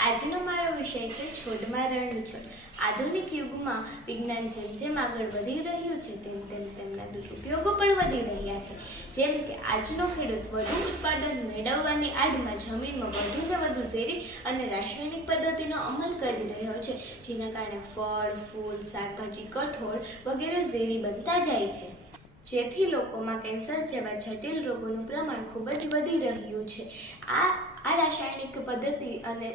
આજનો મારો વિષય છે છોડમાં રણછોડ. આધુનિક યુગમાં વિજ્ઞાન જેમ જેમ આગળ વધી રહ્યું છે તેમ તેમ તેમના દુરુપયોગો પણ વધી રહ્યા છે. જેમ કે આજનો ખેડૂત વધુ ઉત્પાદન મેળવવાની આડમાં જમીનમાં વધુને વધુ ઝેરી અને રાસાયણિક પદ્ધતિનો અમલ કરી રહ્યો છે, જેના કારણે ફળ, ફૂલ, શાકભાજી, કઠોળ વગેરે ઝેરી બનતા જાય છે, જેથી લોકોમાં કેન્સર જેવા જટિલ રોગોનું પ્રમાણ ખૂબ જ વધી રહ્યું છે. આ રાસાયણિક પદ્ધતિ અને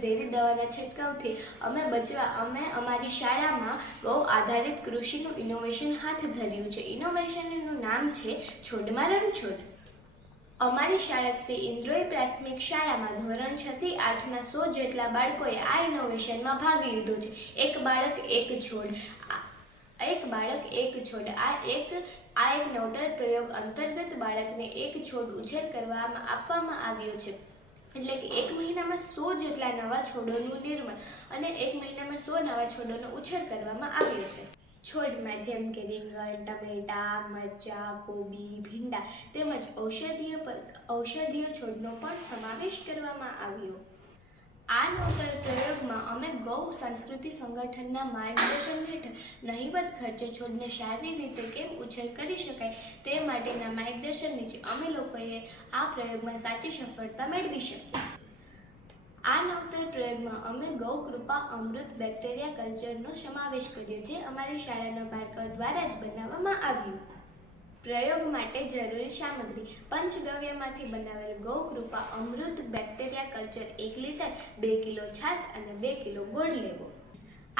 ઝેરી દવાના છંટકાવથી અમે અમારી શાળામાં ગૌ આધારિત કૃષિનું ઇનોવેશન હાથ ધર્યું છે. ઇનોવેશનનું નામ છે છોડમાં રણછોડ. અમારી શાળા શ્રી ઇન્દ્રોઈ પ્રાથમિક શાળામાં ધોરણ 6 થી 8ના 100 જેટલા બાળકોએ આ ઇનોવેશનમાં ભાગ લીધો છે. એક બાળક એક છોડ. આ એક નવતર પ્રયોગ અંતર્ગત બાળકને એક છોડ ઉછેર કરવામાં આપવામાં આવ્યો છે. એટલે કે એક મહિનામાં 100 જેટલા નવા છોડોનું નિર્માણ અને એક મહિનામાં 100 નવા છોડોનો ઉછેર કરવામાં આવ્યો છે. છોડમાં જેમ કે રીંગણ, ટમેટા, મરચાં, કોબી, ભીંડા તેમજ ઔષધીય છોડનો પણ સમાવેશ કરવામાં આવ્યો. આ નવતર પ્રયોગમાં અમે ગૌ સંસ્કૃતિ સંગઠનના માર્ગદર્શન હેઠળ નહિવત ખર્ચે છોડને સારી રીતે કેમ ઉછેર કરી શકાય તે માટેના માર્ગદર્શન નીચે અમે લોકોએ આ પ્રયોગમાં સાચી સફળતા મેળવી શકી. આ નવતર પ્રયોગમાં અમે ગૌ કૃપા અમૃત બેક્ટેરિયા કલ્ચરનો સમાવેશ કર્યો, જે અમારી શાળાના બાળકો દ્વારા જ બનાવવામાં આવ્યું. પ્રયોગ માટે જરૂરી સામગ્રી: પંચગવ્યમાંથી બનાવેલ ગૌ કૃપા અમૃત બેક્ટેરિયા કલ્ચર 1 લીટર, 2 કિલો છાશ અને 2 કિલો ગોળ લેવો.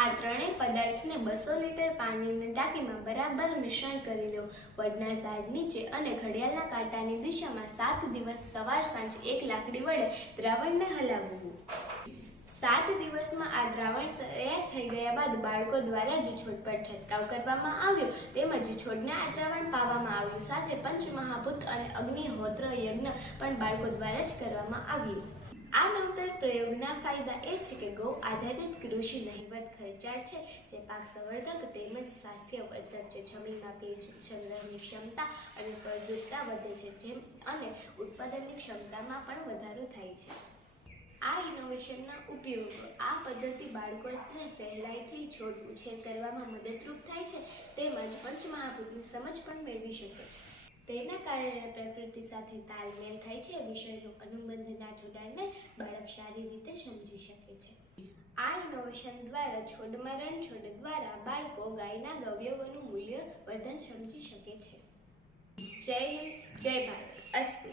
આ ત્રણેય પદાર્થને 200 લીટર પાણીની ટાંકીમાં બરાબર મિશ્રણ કરી દેવું. વડના ઝાડ નીચે અને ઘડિયાળના કાંટાની દિશામાં 7 દિવસ સવાર સાંજ એક લાકડી વડે દ્રાવણને હલાવવું. 7 દિવસમાં આ દ્રાવણ તૈયાર થઈ ગયા બાદ બાળકો દ્વારા જ છોડ પર છંટકાવ કરવામાં આવ્યો તેમજ છોડને આ દ્રાવણ પાવામાં આવ્યું. સાથે પંચમહાભૂત અને અગ્નિહોત્ર યજ્ઞ પણ બાળકો દ્વારા જ કરવામાં આવ્યું. આ નવતર પ્રયોગના ફાયદા એ છે કે ગૌ આધારિત કૃષિ નહિવત ખર્ચાળ છે, જે પાક સંવર્ધક તેમજ સ્વાસ્થ્યવર્ધક છે. જમીનમાં ભેજ સંગ્રહની ક્ષમતા અને ફળદ્રુપતા વધે છે અને ઉત્પાદનની ક્ષમતામાં પણ વધારો થાય છે. આ ઇનોવેશનના ઉપયોગો: આ પદ્ધતિ બાળકોને સહેલાઈથી છોડ ઉછેર કરવામાં મદદરૂપ થાય છે તેમજ પંચમહાભૂતની સમજ પણ મેળવી શકે છે. તેના કારણે પ્રકૃતિ સાથે તાલમેલ થાય છે. વિષયનું અનુબંધના જોડાણને બાળક સારી રીતે સમજી શકે છે. આ ઇનોવેશન દ્વારા છોડમાં રણછોડ દ્વારા બાળકો ગાયના અવયવોનું મૂલ્ય વર્ધન સમજી શકે છે. જય હિન્દ, જય ભારત. અસ્તુ.